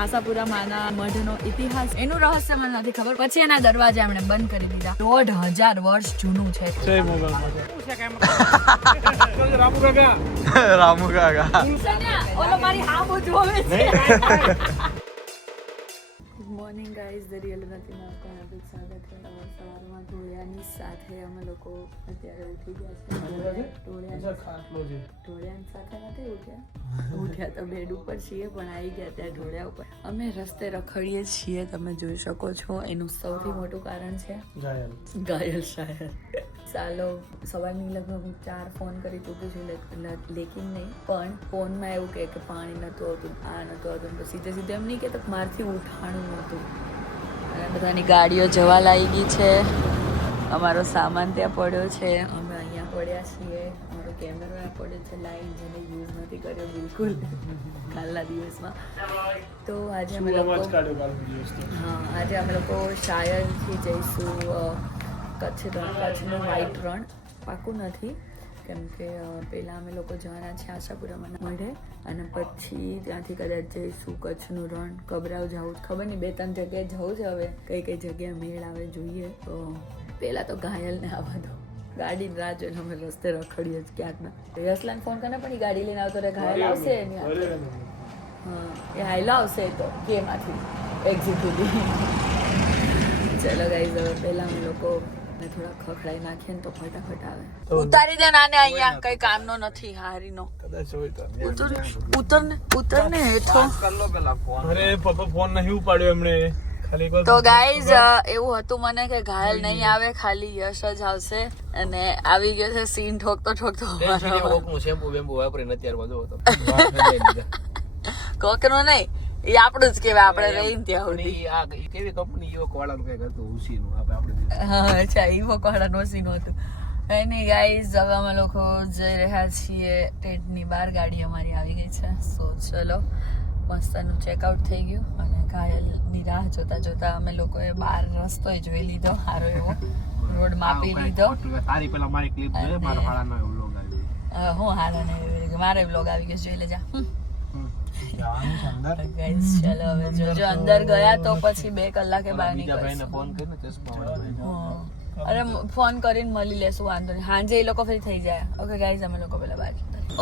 આશાપુરા માના મઢનો ઇતિહાસ એનું રહસ્ય મને નથી ખબર. પછી એના દરવાજા એમણે બંધ કરી દીધા. 1500 વર્ષ જૂનું છે. રામુ કાકા ઓલો મારી હામો જોવે છે. મોર્નિંગ ગાઈઝ, ધ રિયલ નથીમાં આપનું હાર્દિક સ્વાગત છે. સવારમાં ઢોળિયાની સાથે અમે લોકો અત્યારે ઉઠી ગયા છે. ઢોળિયાની સાથે નથી ઉઠ્યા તો બેડ ઉપર છીએ, પણ આવી ગયા ત્યાં ઢોળિયા ઉપર. અમે રસ્તે રખડીએ છીએ, તમે જોઈ શકો છો. એનું સૌથી મોટું કારણ છે ઘાયલ શાયર. ચાલો સવારની લગભગ હું 4 ફોન કરી ચૂકી છું, લેકિન નહીં. પણ ફોનમાં એવું કહે કે પાણી નહોતું આવતું, આ નહોતું આવતું, તો સીધે એમ નહીં કે તો મારથી ઉઠાણું નહોતું. અને બધાની ગાડીઓ જવા લાગી છે. અમારો સામાન ત્યાં પડ્યો છે, અમે અહીંયા પડ્યા છીએ. અમારો કેમેરો ત્યાં પડ્યો છે લાઈન, જેને યુઝ નથી કર્યો બિલકુલ કાલના દિવસમાં. તો આજે અમે લોકો શાયરથી જઈશું કચ્છનું વ્હાઈટ રણ. પાકું નથી, કેમ કે પહેલાં અમે લોકો જવાના છે આશાપુરામાં મઢે, અને પછી ત્યાંથી કદાચ જઈશું કચ્છનું રણ. કબરાવ જવું ખબર નહીં, 2-3 જગ્યાએ જવું છે. હવે કઈ જગ્યાએ મેળ આવે જોઈએ. તો પહેલાં તો ઘાયલને આવવા દો. ગાડી રાહ જોઈને અમે રસ્તે રખડીએ જ ક્યાંકના. યશલાને ફોન કરીને પણ ગાડી લઈને આવતો રહે. ઘાયલ આવશે એની હા, એ હાયલા આવશે તો કેમાંથી એક્ઝિટ સુધી. ચલો ગાઈઝ, હવે પહેલાં અમે લોકો થોડા ખખડાઈ નાખીએ ને તો ફટાફટ આવે. ઉતારી દે નાને, અહીંયા કઈ કામનો નથી. હારીનો કદાચ હોય તો ઉતરને હેઠો કર લો પેલા ફોન. અરે પપ્પા ફોન નહીં ઉપાડ્યો એમણે. તો ગાઈઝ એવું હતું મને કે ઘાયલ નહીં આવે, ખાલી યશ જ આવશે. અને આવી ગયો છે સીન ઠોકતો કોકનો નહીં, એ આપણું જ કેવાય. આપણે રહીને ત્યાં સુધી કેવી કંપની ઈવોક વાળાનું કઈક હતું ઉસીનું. હા અચ્છા, ઈવોક વાળાનું ઉસીનું હતું. કઈ નહીં ગાઈઝ, હવે અમે લોકો જઈ રહ્યા છીએ ટેન્ટની બહાર. ગાડી અમારી આવી ગઈ છે. સો ચલો, મસ્તનું ચેકઆઉટ થઈ ગયું. અને ઘાયલની રાહ જોતા જોતા અમે લોકોએ બહાર રસ્તો જોઈ લીધો, સારો એવો રોડ માપી લીધો. તારી પેલા મારી ક્લિપ જોઈ, મારા હાડાનો વ્લોગ આવ્યો. હું હાડાનો મારો વ્લોગ આવી ગયો, જોઈ લેજા. ચલો હવે જોજો, અંદર ગયા તો પછી 2 કલાકે બહાર નીકળીશું. અરે ફોન કરીને મળી લેશું, વાંધો નહીં. હાંજે એ લોકો ફરી થઈ જાય. ઓકે ગાઈઝ, અમે લોકો પેલા બહાર.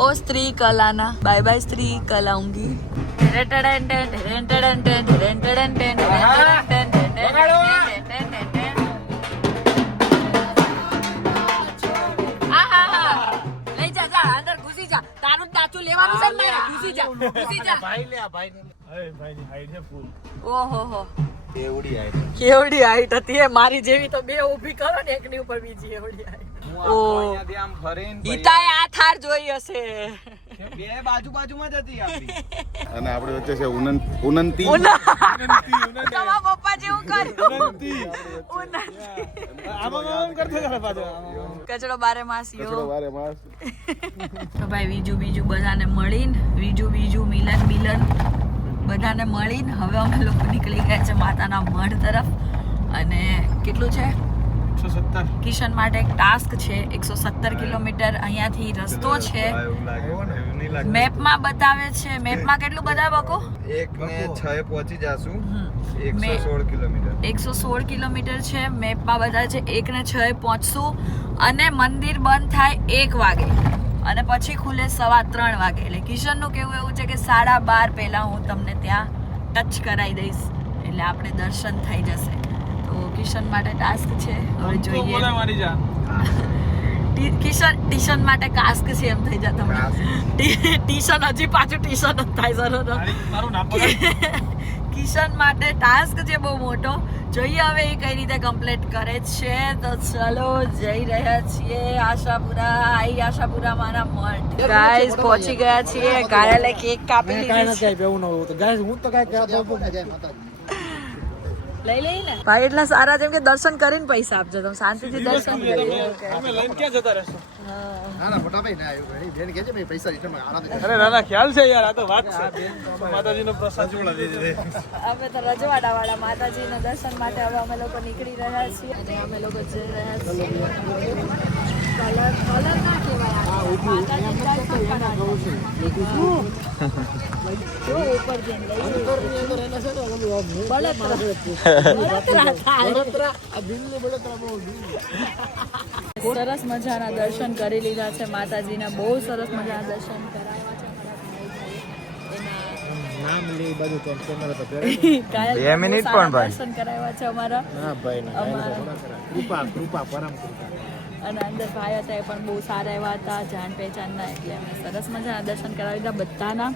ઓ સ્ત્રી કલાના બાય બાય સ્ત્રી કલાઉંગી. લઈ જા જા, અંદર ઘુસી જા. તારું દાચું લેવાનું છે ને, ઘુસી જા. ભાઈ લે, ભાઈ ને અરે ભાઈની હાઈટ છે ફૂલ. ઓહો કેવડી હાઈટ હતી એ. મારી જેવી તો 2 ઊભી કરો ને, એકની ઉપર બીજી એવડી હાઈટ. અહીંયાથી આમ ફરીને ઈતાએ આ થાર જોઈ હશે. બે બાજુમાં જ હતી આપણી. અને આપણી વચ્ચે છે ઉનંતી. તમારા પપ્પા જેવું કર્યું. કચરો બારે માસ યો. તો ભાઈ બીજું બધાને મળીને, બીજું મિલન બધાને મળીને હવે અમે લોકો નીકળી ગયા છે માતાના મઢ તરફ. અને કેટલું છે? 117. કિશન માટે એક ટાસ્ક છે. 117 કિલોમીટર અહીંયાથી રસ્તો છે. મેપમાં બતાવે છે. મેપમાં કેટલું બતાવે બકો? 1 ને 6 પહોંચી જાશું. 116 કિલોમીટર. 116 કિલોમીટર છે. મેપમાં બતાવે છે 1 ને 6 પહોંચશું. અને મંદિર બંધ થાય 1 વાગે અને પછી ખુલે 3:15 વાગે. એટલે કિશનનું કેવું એવું છે કે 12:30 પહેલા હું તમને ત્યાં ટચ કરાવી દઈશ, એટલે આપણે દર્શન થઈ જશે. તો કિશન માટે ટાસ્ક છે, હવે જોઈએ. કિશન માટે ટાસ્ક છે એમ થઈ જાય તમને. ટીશન હજી પાછું ટીશન જ થાય સર. કિશન માટે ટાસ્ક છે બહુ મોટો. જોઈએ હવે એ કઈ રીતે કમ્પ્લીટ કરે છે. તો ચલો જઈ રહ્યા છીએ આશાપુરા મારા મઠ. ગાઈસ પહોંચી ગયા છીએ. ઘાયલે કેક કાપી લીધી. લઈ લઈને ભાઈ એટલા સારા જેમ કે દર્શન કરીને પૈસા આપજો. તમે શાંતિથી દર્શન કરી. અમે લઈને ક્યાં જતા રહેશો? ના ફટાફટ ના આવ્યો ઘણી બેન કે છે ભાઈ પૈસા રિટર્ન આરામ. અરે નાના ખ્યાલ છે યાર, આ તો વાત છે. માતાજીનો પ્રસાદ જોડા દે દે. અમે તો રજવાડા વાળા માતાજીના દર્શન માટે હવે અમે લોકો નીકળી રહ્યા છીએ. અને અમે લોકો જઈ રહ્યા છીએ કલર ના કહેવાય આ. માતાજી દર્શન કરાવે. જો ઉપર જઈને લઈ બળતરા થાય. સરસ મજાના દર્શન કરી લીધા છે માતાજીના. બહુ સરસ મજાના દર્શન કરાવ્યા છે નામ લે બાજુ તો કેમેરા તો પહેરે કાયલ મિનિટ પણ ભાઈ દર્શન કરાવ્યા છે અમારા. ના ભાઈ ના કૃપા પરમ કૃપા. અને અંદર ભાઈ હતા એ પણ બહુ સારા એવા હતા, જાણ પહેચાનના, એટલે અમે સરસ મજાના દર્શન કરાવી દીધા બધાના.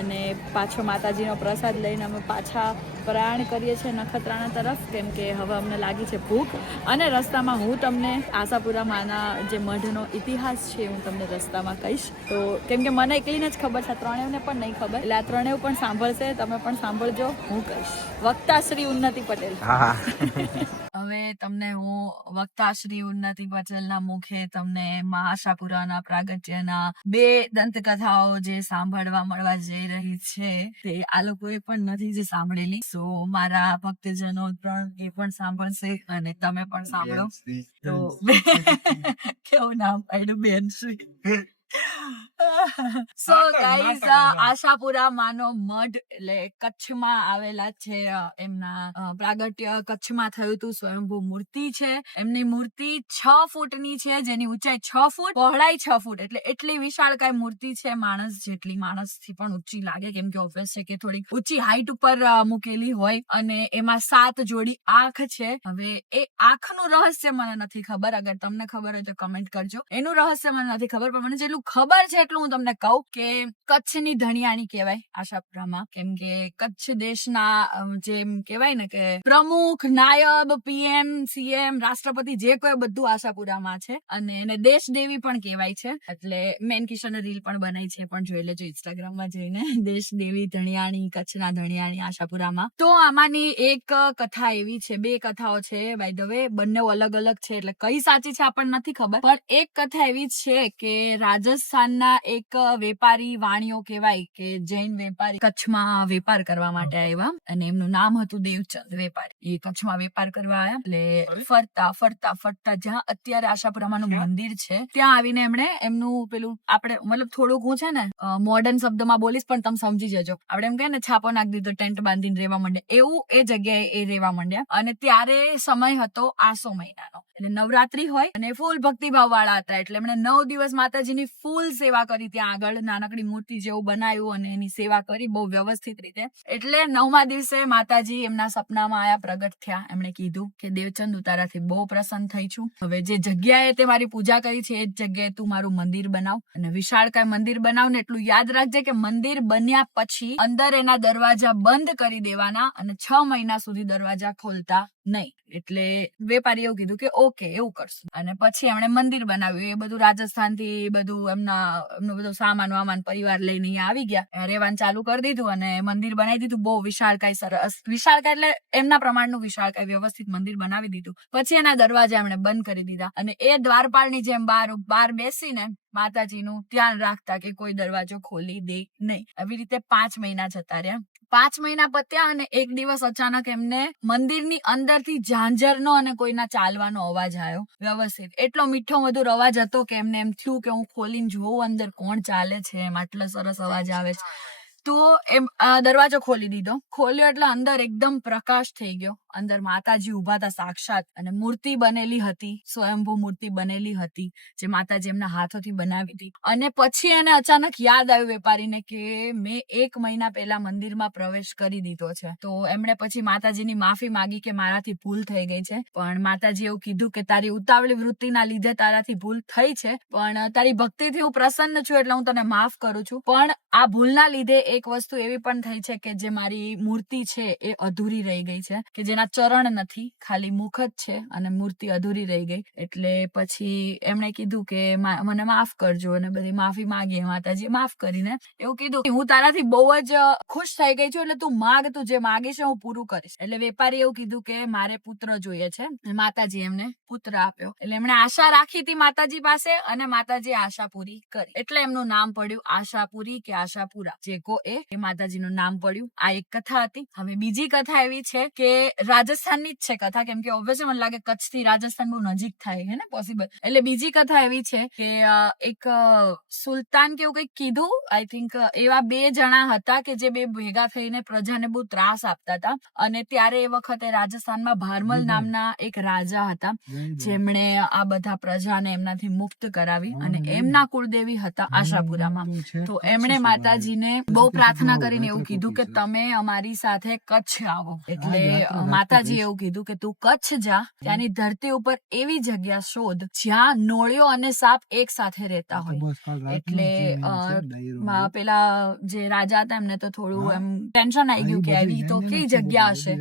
અને પાછો માતાજીનો પ્રસાદ લઈને અમે પાછા પ્રયાણ કરીએ છીએ નખત્રાણા તરફ, કેમ કે હવે અમને લાગી છે ભૂખ. અને રસ્તામાં હું તમને આશાપુરામાંના જે મઢનો ઇતિહાસ છે હું તમને રસ્તામાં કહીશ. તો કેમ કે મને એકલીને જ ખબર છે, ત્રણેયને પણ નહીં ખબર, એટલે આ ત્રણેય પણ સાંભળશે, તમે પણ સાંભળજો, હું કહીશ. વક્તા શ્રી ઉન્નતિ પટેલ. હવે તમને હું વક્તા શ્રી ઉન્નતિ પટેલના મુખે તમને મા આશાપુરાના પ્રાગટ્યના 2 દંતકથાઓ જે સાંભળવા મળવા જઈ રહી છે તે આ લોકોએ પણ નથી જે સાંભળેલી. સો મારા ભક્તજનો પણ એ પણ સાંભળશે અને તમે પણ સાંભળો. તો કેવું નામ પાડ્યું, બેનશ્રી. સો ગાઈઝ, આશાપુરા માનો મઢ એટલે કચ્છમાં આવેલા છે. એમના પ્રાગટ્ય કચ્છમાં થયું હતું. સ્વયંભૂ મૂર્તિ છે. એમની મૂર્તિ 6 ફૂટની છે, જેની ઊંચાઈ 6 ફૂટ, પહોળાઈ 6 ફૂટ, એટલે એટલી વિશાળકાય મૂર્તિ છે, માણસ જેટલી, માણસથી પણ ઊંચી લાગે, કેમ કે ઓબ્વિયસ છે કે થોડી ઊંચી હાઈટ ઉપર મૂકેલી હોય. અને એમાં 7 જોડી આંખ છે. હવે એ આંખનું રહસ્ય મને નથી ખબર, અગર તમને ખબર હોય તો કમેન્ટ કરજો. એનું રહસ્ય મને નથી ખબર, પણ મને જેટલું ખબર છે એટલું હું તમને કહું કે કચ્છની ધણિયાણી કહેવાય આશાપુરામાં, કેમ કે કચ્છ દેશના જેમ કહેવાય ને કે પ્રમુખ, નાયબ, PM, CM, રાષ્ટ્રપતિ જે કોઈ બધું આશાપુરામાં છે. અને એને દેશ દેવી પણ કહેવાય છે. એટલે મેન કિશને રીલ પણ બનાવી છે, પણ જોઈ લેજો ઇન્સ્ટાગ્રામમાં જઈને, દેશ દેવી ધણિયાણી, કચ્છના ધણિયાણી આશાપુરામાં. તો આમાંની એક કથા એવી છે, 2 કથાઓ છે બાય ધ વે, બંને અલગ અલગ છે, એટલે કઈ સાચી છે આપણને નથી ખબર, પણ એક કથા એવી છે કે રાજસ્થાનના એક વેપારી, વાણિયો કહેવાય કે જૈન વેપારી કચ્છમાં વેપાર કરવા માટે આવ્યા, અને એમનું નામ હતું દેવચંદ વેપારી. એ કચ્છમાં વેપાર કરવા આવ્યા, એટલે ફરતા જ્યાં અત્યારે આશાપુરામાંનું મંદિર છે ત્યાં આવીને એમણે એમનું પેલું, આપણે મતલબ થોડુંક હું છે ને મોડર્ન શબ્દમાં બોલીશ પણ તમે સમજી જજો, આપણે એમ કહે ને છાપો નાખી દીધો, ટેન્ટ બાંધીને રહેવા માંડ્યા, એવું એ જગ્યાએ એ રહેવા માંડ્યા. અને ત્યારે સમય હતો આસો મહિનાનો, એટલે નવરાત્રી હોય, અને ફૂલ ભક્તિભાવ વાળા હતા, એટલે એમણે 9 દિવસ માતાજીની ફૂલ સેવા કરી. ત્યાં આગળ નાનકડી મૂર્તિ જેવું બનાવ્યું અને એની સેવા કરી બહુ વ્યવસ્થિત રીતે. એટલે 9મા દિવસે માતાજી એમના સપનામાં આયા, પ્રગટ થયા. એમણે કીધું કે દેવચંદ, હું તારાથી બહુ પ્રસન્ન થઈ છું, હવે જે જગ્યાએ તે મારી પૂજા કરી છે એ જ જગ્યાએ તું મારું મંદિર બનાવ, અને વિશાળકાય મંદિર બનાવ. ને એટલું યાદ રાખજે કે મંદિર બન્યા પછી અંદર એના દરવાજા બંધ કરી દેવાના, અને 6 મહિના સુધી દરવાજા ખોલતા નહીં. એટલે વેપારી એવું કીધું કે ઓકે, એવું કરશું. અને પછી એમણે મંદિર બનાવ્યું. એ બધું રાજસ્થાન થી બધું એમનો બધો સામાન વામાન પરિવાર લઈને અહીંયા આવી ગયા, રહેવાનું ચાલુ કરી દીધું, અને મંદિર બનાવી દીધું. બહુ વિશાળકાય, સરસ વિશાળકાય, એટલે એમના પ્રમાણનું વિશાળકાય વ્યવસ્થિત મંદિર બનાવી દીધું. પછી એના દરવાજા એમણે બંધ કરી દીધા, અને એ દ્વારપાળની જેમ બહાર બેસીને માતાજીનું ધ્યાન રાખતા કે કોઈ દરવાજો ખોલી દે નહીં. આવી રીતે 5 મહિના જતા રહ્યા. 5 મહિના પત્યા, અને એક દિવસ અચાનક એમને મંદિરની અંદરથી ઝાંઝરનો અને કોઈના ચાલવાનો અવાજ આવ્યો વ્યવસ્થિત. એટલો મીઠો મધુર અવાજ હતો કે એમને એમ થયું કે હું ખોલીને જોઉં અંદર કોણ ચાલે છે, એમ આટલો સરસ અવાજ આવે છે. તો એમ દરવાજો ખોલી દીધો. ખોલ્યો એટલે અંદર એકદમ પ્રકાશ થઈ ગયો. અંદર માતાજી ઉભા હતા સાક્ષાત, અને મૂર્તિ બનેલી હતી, સ્વયંભૂ મૂર્તિ બનેલી હતી, જે માતાજી એમના હાથોથી બનાવી હતી. અને પછી એને અચાનક યાદ આવ્યું વેપારીને કે મેં 1 મહિના પહેલા મંદિરમાં પ્રવેશ કરી દીધો છે. તો એમણે પછી માતાજીની માફી માંગી કે મારાથી ભૂલ થઈ ગઈ છે, પણ માતાજી એવું કીધું કે તારી ઉતાવળી વૃત્તિના લીધે તારાથી ભૂલ થઈ છે, પણ તારી ભક્તિથી હું પ્રસન્ન છું, એટલે હું તને માફ કરું છું. પણ આ ભૂલના લીધે એક વસ્તુ એવી પણ થઈ છે કે જે મારી મૂર્તિ છે એ અધૂરી રહી ગઈ છે, કે જેના ચરણ નથી, ખાલી મુખ જ છે, અને મૂર્તિ અધૂરી રહી ગઈ. એટલે પછી એમણે કીધું કે મને માફ કરજો, અને બધી માફી માંગી. માતાજીએ માફ કરીને એવું કીધું કે હું તારાથી બહુ જ ખુશ થઈ ગઈ છું, એટલે તું માગ, તું જે માગીશ હું પૂરું કરીશ. એટલે વેપારી એવું કીધું કે મારે પુત્ર જોઈએ છે. માતાજી એમને પુત્ર આપ્યો. એટલે એમણે આશા રાખી હતી માતાજી પાસે, અને માતાજીએ આશા પૂરી કરી, એટલે એમનું નામ પડ્યું આશાપુરી કે આશાપુરા, જે કો એ માતાજીનું નામ પડ્યું. આ એક કથા હતી. હવે બીજી કથા એવી છે કે રાજસ્થાનની જ છે કથા, કેમ કે ઓબ્વિયસલી મને લાગે કચ્છ થી રાજસ્થાન બહુ નજીક થાય હે ને પોસિબલ. એટલે બીજી કથા એવી છે કે એક સુલતાન કેવું કઈક કીધું, આઈ થિંક એવા 2 જણા હતા કે જે 2 ભેગા થઈને પ્રજાને બહુ ત્રાસ આપતા હતા. અને ત્યારે એ વખતે રાજસ્થાનમાં ભારમલ નામના એક રાજા હતા જેમણે આ બધા પ્રજાને એમનાથી મુક્ત કરાવી, અને એમના કુળદેવી હતા આશાપુરામાં. તો એમણે માતાજીને બહુ પ્રાર્થના કરીને એવું કીધું કે તમે અમારી સાથે કચ્છ આવો. એટલે માતાજી એવું કીધું કે તું કચ્છ જા, ત્યાંની ધરતી ઉપર એવી જગ્યા શોધ જ્યાં નોળિયો અને સાપ એક સાથે રહેતા હોય. એટલે પેલા જે રાજા હતા એમને તો થોડું એમ ટેન્શન આવી ગયું કે આવી તો કઈ જગ્યા હશે.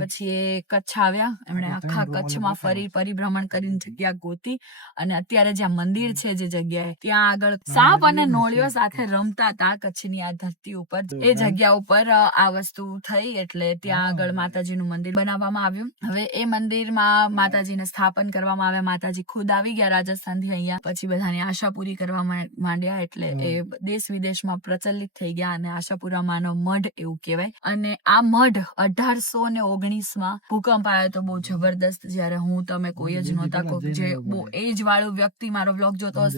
પછી એ કચ્છ આવ્યા, એમણે આખા કચ્છમાં ફરી પરિભ્રમણ કરીને જગ્યા ગોતી, અને અત્યારે જ્યાં મંદિર છે જે જગ્યાએ, ત્યાં આગળ સાપ અને નોળિયો સાથે રમતા હતા કચ્છની આ ધરતી ઉપર. એ જગ્યા ઉપર આ વસ્તુ થઈ, એટલે ત્યાં આગળ માતાજીનું મંદિર બનાવવામાં આવ્યું. હવે એ મંદિરમાં માતાજીને સ્થાપન કરવામાં આવ્યા. માતાજી ખુદ આવી ગયા રાજસ્થાનથી અહીંયા, પછી બધાની આશા પૂરી કરવા માંડ્યા. એટલે એ દેશ વિદેશમાં પ્રચલિત થઈ ગયા, અને આશાપુરામાંનો મઢ એવું કહેવાય. અને આ મઢ 1819માં ભૂકંપ આવ્યો તો બહુ જબરદસ્ત. જયારે હું તમે કોઈ જ નહોતા, જે બહુ એજ વાળું વ્યક્તિ મારો બ્લોગ જોતા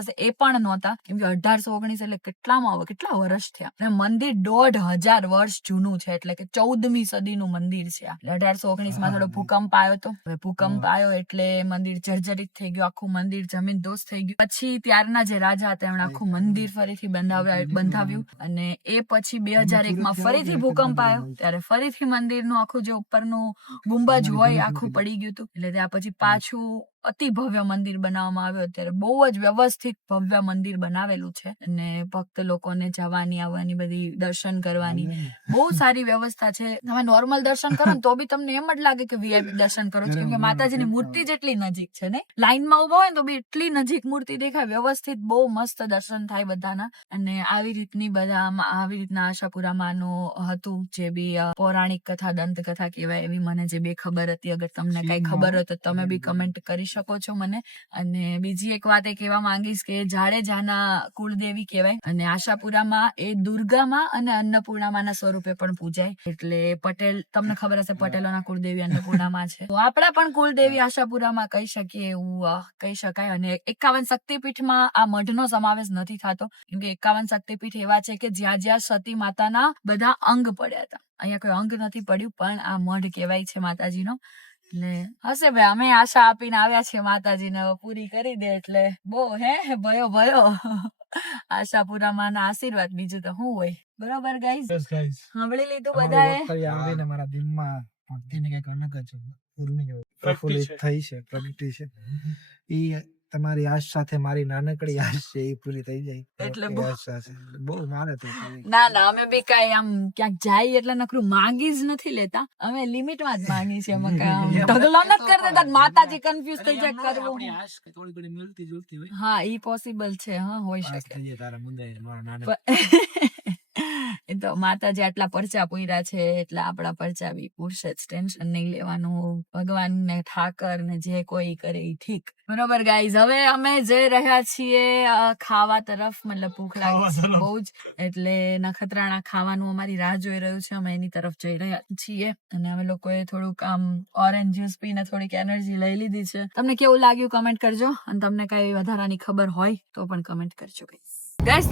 હશે એ પણ નહોતા, કેમ કે 1819 એટલે કેટલા વર્ષ થયા. અને મંદિર 1500 વર્ષ જૂનું છે, એટલે કે 14મી સદીનું મંદિર છે. 1819માં થોડો ભૂકંપ આવ્યો હતો. હવે ભૂકંપ આવ્યો એટલે મંદિર જર્જરિત થઈ ગયું, આખું મંદિર જમીન દોષ થઈ ગયું. પછી ત્યારના જે રાજા હતા એમણે આખું મંદિર ફરીથી બંધાવ્યું, અને એ પછી 2001માં ફરીથી ભૂકંપ આવ્યો, ત્યારે ફરીથી મંદિરનું આખું જે ઉપરનું ગુંબજ હોય આખું પડી ગયું હતું. એટલે ત્યાં પછી પાછું અતિ ભવ્ય મંદિર બનાવવામાં આવ્યું. અત્યારે બહુ જ વ્યવસ્થિત ભવ્ય મંદિર બનાવેલું છે, અને ભક્ત લોકોને જવાની આવવાની બધી દર્શન કરવાની બહુ સારી વ્યવસ્થા છે. તમે નોર્મલ દર્શન કરો ને તો બી તમને એમ જ લાગે કે વીઆઈપી દર્શન કરો છો, કેમ કે માતાજીની મૂર્તિ જેટલી નજીક છે ને. લાઈનમાં ઉભા હોય ને તો બી એટલી નજીક મૂર્તિ દેખાય. વ્યવસ્થિત બહુ મસ્ત દર્શન થાય બધાના. અને આવી રીતના આશાપુરામાંનું હતું, જે બી પૌરાણિક કથા, દંત કથા કહેવાય, એવી મને જે 2 ખબર હતી. અગર તમને કઈ ખબર હોય તો તમે બી કમેન્ટ કરી શકો છો મને. અને બીજી એક વાત એ કહેવા માંગીશ કે જાડેજાના કુળદેવી કહેવાય, અને આશાપુરામાં એ દુર્ગામાં અને અન્નપૂર્ણામાના સ્વરૂપે પણ પૂજાય. એટલે પટેલ, તમને ખબર હશે પટેલોના કુળદેવી અન્નપૂર્ણામાં છે, તો આપણા પણ કુળદેવી આશાપુરામાં કહી શકીએ એવું કહી શકાય. અને 51 શક્તિપીઠમાં આ મઢનો સમાવેશ નથી થતો, કેમ કે 51 શક્તિપીઠ એવા છે કે જ્યાં જ્યાં સતી માતાના બધા અંગ પડ્યા હતા. અહીંયા કોઈ અંગ નથી પડ્યું, પણ આ મઢ કહેવાય છે માતાજીનો. એટલે હશે ભાઈ, અમે આશા આપીને આવ્યા છીએ માતાજીને, પૂરી કરી દે એટલે બહુ ભયો આશાપુરામાં આશીર્વાદ, બીજું તો શું હોય. બરોબર ગાઈઝ, સાંભળી લીધું બધાએ. મારા દિલમાં ભક્તિની કઈક અલગ જ ઉર્મી પ્રફુલ્લિત થઈ છે, પ્રગટી છે. ઈ તમારી આશ સાથે મારી નાનકડી આશ છે એ પૂરી થઈ જાય, એટલે બહુ મારે તો. ના અમે બી કઈ આમ ક્યાંક જાય એટલે નકરું માંગી જ નથી લેતા, અમે લિમિટમાં જ માંગી છે. અમે ઢગલો નથી કરી દેતા, માતાજી કન્ફ્યુઝ થઈ જાય કરવું. થોડી ઘણી મિલતી જુલતી હોય. હા ઈ પોસિબલ છે, હા હોઈ શકે. તારા મુદ્દે મારા નાના એ તો માતાજી આટલા પરચા પૂર્યા છે એટલે આપણા પરચા બી પૂરશે જ, ટેન્શન નહીં લેવાનું. ભગવાન ને ઠાકર ને જે કોઈ કરે એ ઠીક. બરોબર ગાઈઝ, હવે અમે જઈ રહ્યા છીએ ખાવા તરફ. મતલબ ભૂખ લાગી છે બહુ જ, એટલે નખત્રાણા ખાવાનું અમારી રાહ જોઈ રહ્યું છે. અમે એની તરફ જઈ રહ્યા છીએ, અને અમે લોકોએ થોડુંક આમ ઓરેન્જ જ્યુસ પીને થોડીક એનર્જી લઈ લીધી છે. તમને કેવું લાગ્યું કમેન્ટ કરજો, અને તમને કઈ વધારાની ખબર હોય તો પણ કમેન્ટ કરજો ગાઈઝ.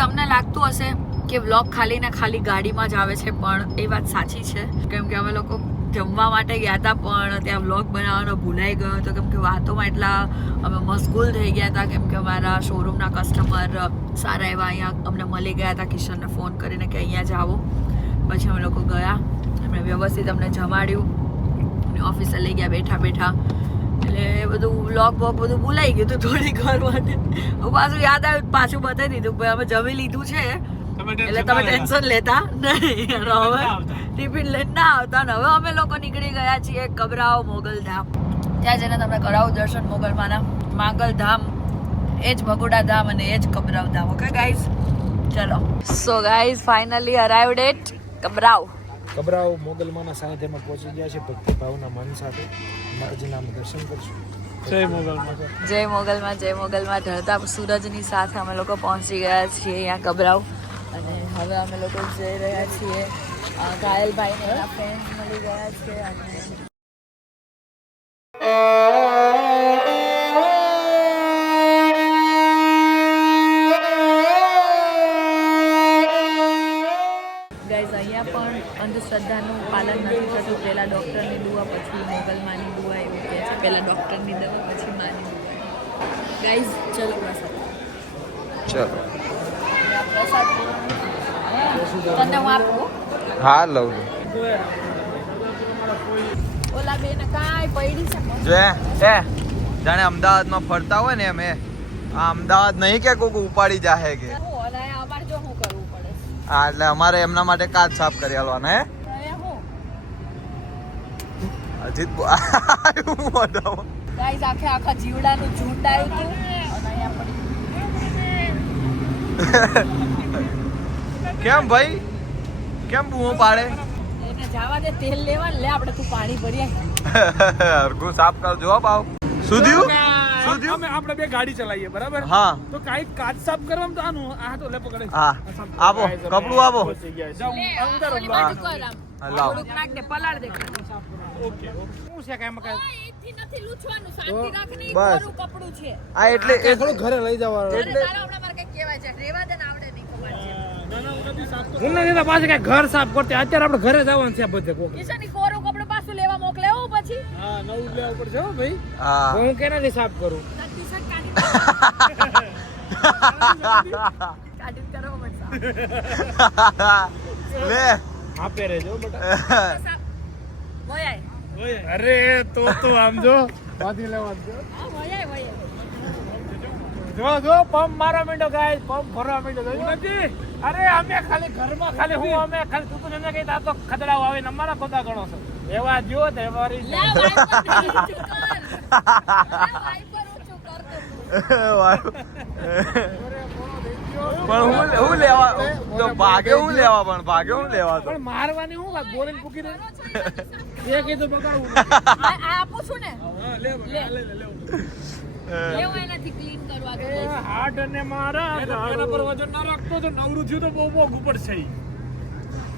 તમને લાગતું હશે કે વ્લોગ ખાલી ને ખાલી ગાડીમાં જ આવે છે, પણ એ વાત સાચી છે, કેમ કે અમે લોકો જમવા માટે ગયા હતા પણ ત્યાં વ્લોગ બનાવવાનો ભૂલાઈ ગયો હતો, કેમ કે વાતોમાં એટલા અમે મશગુલ થઈ ગયા હતા, કેમ કે અમારા શોરૂમના કસ્ટમર સારા એવા અહીંયા અમને મળી ગયા હતા કિશનને ફોન કરીને કે અહીંયા જ આવો. પછી અમે લોકો ગયા, એમણે વ્યવસ્થિત અમને જમાડ્યું, ઓફિસે લઈ ગયા બેઠા. એટલે બધું વ્લોગ બધું ભૂલાઈ ગયું હતું થોડીક વાર માટે. પાછું યાદ આવ્યું, પાછું બતાવી દીધું ભાઈ અમે જમી લીધું છે, એટલે તમે ટેન્શન લેતા નહીં. હવે ટિફિન લઈને ના આવતા. ને હવે અમે લોકો નીકળી ગયા છીએ કબરાવ મોગલધામ. ત્યાં જઈને તમને કરાવું દર્શન મોગલમાના. માંગલધામ એ જ ભગોડા ધામ અને એ જ કબરાવ ધામ. ઓકે ગાઈઝ, ચલો. So guys, finally arrived at Kabrau. Kabrau મોગલમાના સાનિધ્યમાં પહોંચી ગયા છે ભક્તિભાવના મન સાથે. માતાજીના દર્શન કરશું. જય મોગલમાં. જય મોગલમાં, જય મોગલમાં. ઢળતા સૂરજની સાથે અમે લોકો પહોંચી ગયા છીએ અહીંયા કબરાવ. અને હવે અમે લોકો જઈ રહ્યા છીએ ઘાયલભાઈને એના ફ્રેન્ડ્સ મળી ગયા છે અને ગાઈઝ અહીંયા પણ અંધશ્રદ્ધાનું પાલન નથી થતું. પહેલાં ડૉક્ટરની દુઆ, પછી મોગલમાની દુઆ એવું કહે છે. પહેલાં ડૉક્ટરની દવા, પછી માની દુઆ. ગાઈઝ ચલો પ્રસાદ ચલો પ્રસાદ તને હું આપું. હા લઉં ઓલા બેને કાંઈ પડી છે જો એ જાણે અમદાવાદમાં ફરતા હોય ને એમ આ અમદાવાદ નહીં કે કોક ઉપાડી જાહે કે હું અને અમારે જો શું કરવું પડે હા એટલે અમારે એમના માટે કાચ સાફ કરી આલવાના હે અહીંયા હું અજીત આવ્યું મોઢામાં ગાઈઝ આખા જીવડાનું ઝુંડ આવ્યું હતું અને અહીંયા પડી કેમ ભાઈ કેમ બૂમો પાડે એને જવા દે. તેલ લેવા લે, આપણે તું પાણી ભરી હરખું સાફ કર જો ભાવ શું થયું શું થયું અમે આપણે બે ગાડી ચલાવીએ બરાબર હા તો કાઈ કાચ સાફ કરવામાં તો આનું આ તો લે પકડે હા આપો કપડું આપો જાઓ ઉતારો ઓલી બાજુ કર આમ. હા, લાવો. થોડુંક નાખ દે, પલાળ દે. ઓકે શું છે કાઈ મકા એથી નથી લૂછવાનું, શાંતિ રાખને. ઈ બસ. કોરું કપડું છે. આ એટલે એ થોડું ઘરે લઈ જવાનું. અરે તારા હમણાં મારે કંઈક કહેવાય છે. રેવા દે ને, આવડે નહીં ખબર છે. હું નથી તો પાછું કઈ ઘર સાફ કરતે અત્યારે આપણે ઘરે જવાનું છે બધે કોક કિશનની કોરું કપડું પાછું લેવા મોકલે હો પછી. હા નવું લેવું પડશે હો ભાઈ હા હું કેનાથી સાફ કરું તાર ટી-શર્ટ કાઢીને કરવો પડશે. લે આપે રહેજો બટા વયાય. અરે તો આમ જો વાદી લેવા જો હા, વયાય, વયાય. જો પંપ મારવા માંડ્યો ગાઈસ પંપ ભરવા માંડ્યો નથી અરે અમે ખાલી ઘરમાં ખાલી હું અમે ખાલી તું તો કઈ આ તો ખતરાઓ આવે ને અમારા ખોટા ગણો છે એવા જો તે મારી લે, વાઈપર ઊંચું કર. લે, વાઈપર ઊંચું કર તો. પણ હું લેવા તો ભાગે હું લેવા તો પણ મારવાની હું વાત બોલીને પૂકી દે એ કીધું બગાડવું આ આપું છું ને. હા લે બકા લે લેવું એનાથી ક્લીન કરવા દે. હાર્ટ અને મારા એના પર વજન ના રાખતો તો નવરું થયું તો બહુ મોંઘું પડશે ઈ.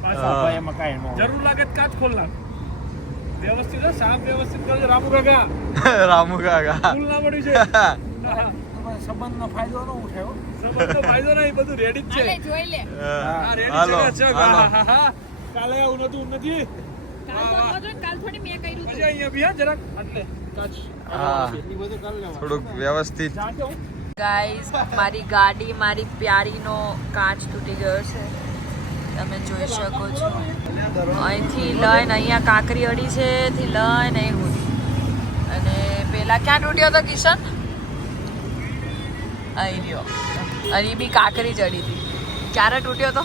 પાછા ભાઈ એમાં કાંઈ ન જરૂર લાગે તો કાચ ખોલ નાખ વ્યવસ્થિત હો, સાફ વ્યવસ્થિત કરજો રામુ કાકા રામુ કાકા ફૂલ ના પડ્યું છે સંબંધનો ફાયદો ન ઉઠાયો સંબંધનો ફાયદો નહીં બધું રેડી જ છે હાલે, જોઈ લે. હા રેડી હાલો, છે હાલો. કાલે આવું નતું નથી કાલ તો હતો ને, કાલ થોડી મેં કર્યું પછી હતું. અહીંયા બી હા જરાક એટલે કાચ હા. એ બધું કરી લેવાનું થોડુંક વ્યવસ્થિત જાણજો હું ગાઈઝ મારી ગાડી, મારી પ્યારીનો કાચ તૂટી ગયો છે, તમે જોઈ શકો છો. અહીંથી લઈને અહીંયા કાંકરી અડી છે, થી લઈને અહીં સુધી. અને પેલા ક્યાં તૂટ્યો હતો કિશન? અહીં રહ્યો. અને એ બી કાંકરી જ અડી હતી. ક્યારે તૂટ્યો હતો?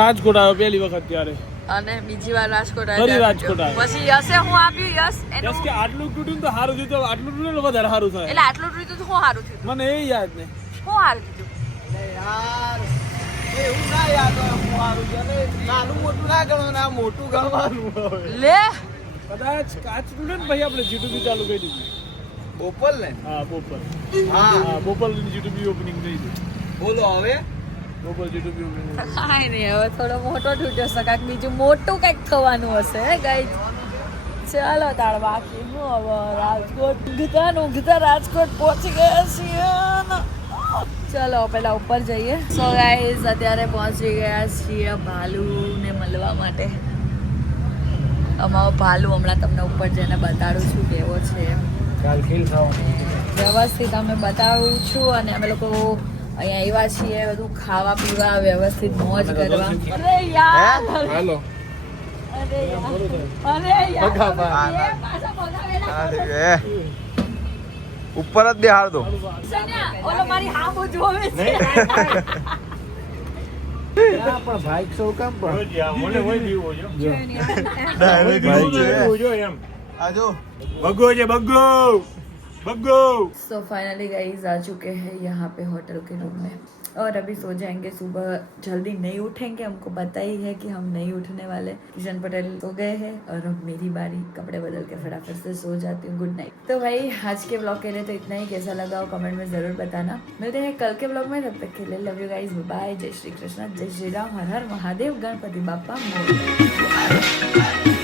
રાજકોટ આવ્યો પહેલી વખત ત્યારે અને બીજી વાર રાજકોટ ફરી આવ્યો. રાજકોટ આવ્યો. પછી યશે હું આપ્યું, યશ એનું કે આટલું તૂટ્યું તો સારું થયું તો આટલું તૂટ્યું ને વધારે સારું થાય એટલે આટલું તૂટ્યું તો શું સારું થયું? મને એ યાદ નહીં શું સારું થયું? એવું ના યાદ હોય મારું જેને નાનું મોટું ના ગણો ના મોટું ગણવાનું હવે. લે, કદાચ કાચ તૂટે ને ભાઈ આપણે જીટુબી ચાલુ કરી દીધી બોપલ ને હા બોપલ હા હા બોપલ જીટુબી ઓપનિંગ થઈ ગઈ બોલો હવે બોપલ જીટુબી ઓપનિંગ કાંઈ નહીં, હવે થોડો મોટો તૂટ્યો છે, કાંઈક બીજું મોટું કંઈક થવાનું હશે ગાઈઝ. ચાલો તાર બાકી હું હવે રાજકોટ ઊંઘતા રાજકોટ પહોંચી ગયા છીએ ને. ચલો પેલા ઉપર જઈએ. સો ગાઈઝ અત્યારે પહોંચી ગયા છીએ ભાલુને મળવા માટે. અમારો ભાલુ હમણાં તમને ઉપર જઈને બતાડું છું કેવો છે. કાલ ખીલ ખાવાનું વ્યવસ્થિત અમે બતાવું છું અને અમે લોકો અહીંયા આવ્યા છીએ બધું ખાવા પીવા વ્યવસ્થિત મોજ કરવા. અરે યાર, હાલો અરે યાર, અરે યાર, એ પાછા ભગાવેલા. ઉપર જ બેહાડ દો સન્યા, ઓલો મારી હામું જોવે છે. પણ બાઈક સૌ કામ પણ મને હોય દીવો જો ડાયરેક્ટ ભાઈ છે જો એમ આ જો બગ્ગો છે બગ્ગો सो फाइनली गाइस आ चुके हैं यहाँ पे होटल के रूम में और अभी सो जाएंगे। सुबह जल्दी नहीं उठेंगे, हमको पता ही है कि हम नहीं उठने वाले। किशन पटेल सो गए हैं और अब मेरी बारी, कपड़े बदल के फटाफट से सो जाती हूँ। Good night. तो भाई आज के ब्लॉग के लिए तो इतना ही। कैसा लगा हो कमेंट में जरूर बताना। मिलते हैं कल के ब्लॉग में, तब तक के लिए लव यू गाइस, बाय। जय श्री कृष्ण, जय श्री राम, हर हर महादेव, गणपति बापा मोरया।